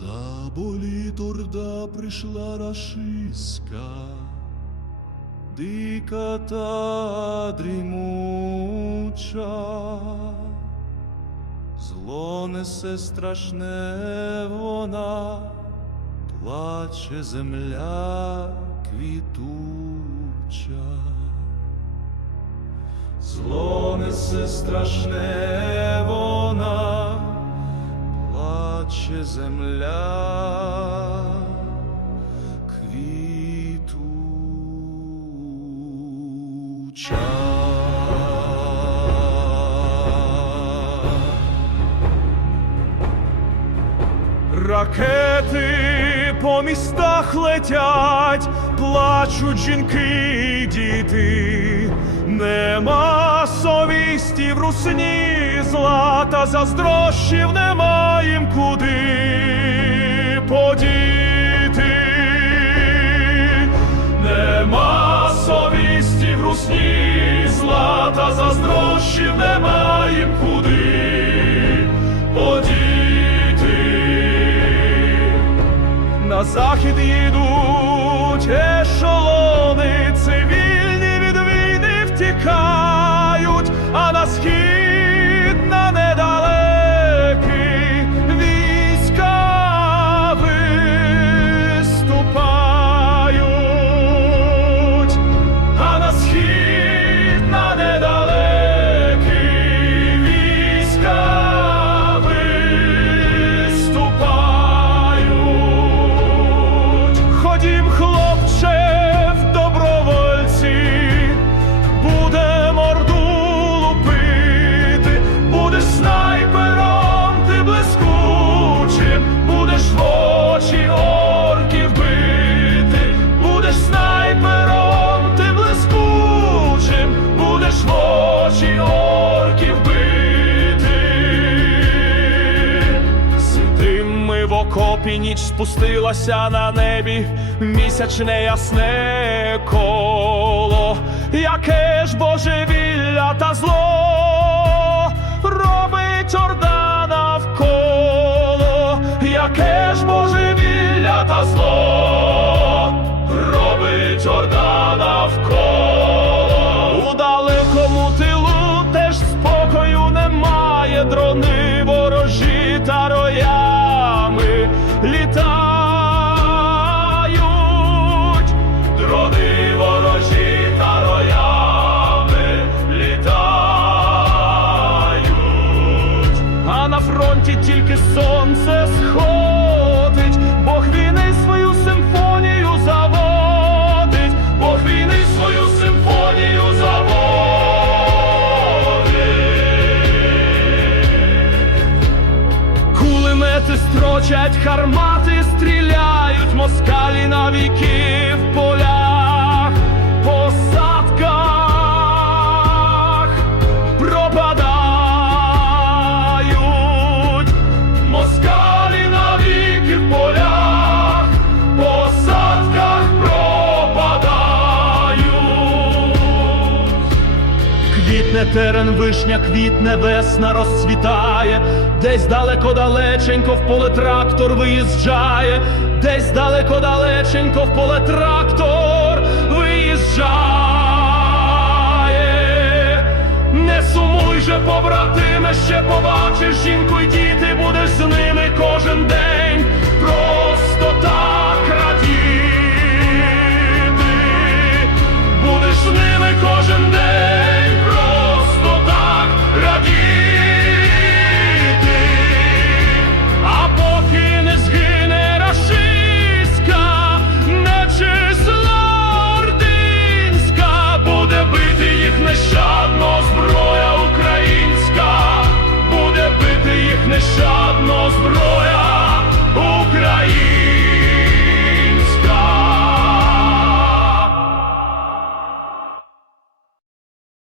За боліт орда прийшла рашиська, дика та дрімуча, зло несе страшне вона, плаче земля квітуча. Зло несе страшне вона, плаче земля квітуча. Ракети по містах летять, плачуть жінки і діти, нема совісті в русні злата, заздрощів нема куди подіти, нема совісті в русні злата, заздрощів нема їм куди подіти. На захід їдуть ешелони, в окопі, ніч спустилася на небі, місячне ясне коло, яке ж божевілля та зло робить орда навколо, яке ж божевілля та зло робить орда навколо. У тилу теж спокою немає, дрони строчать, хармати стріляють, москалі на віки Квітне терен, вишня, квітне весна розцвітає, десь далеко далеченько в поле трактор виїжджає, десь далеко далеченько в поле трактор виїжджає. Не сумуй же, побратиме, ще побачиш жінку й діти, будеш з ними кожен день. Просто так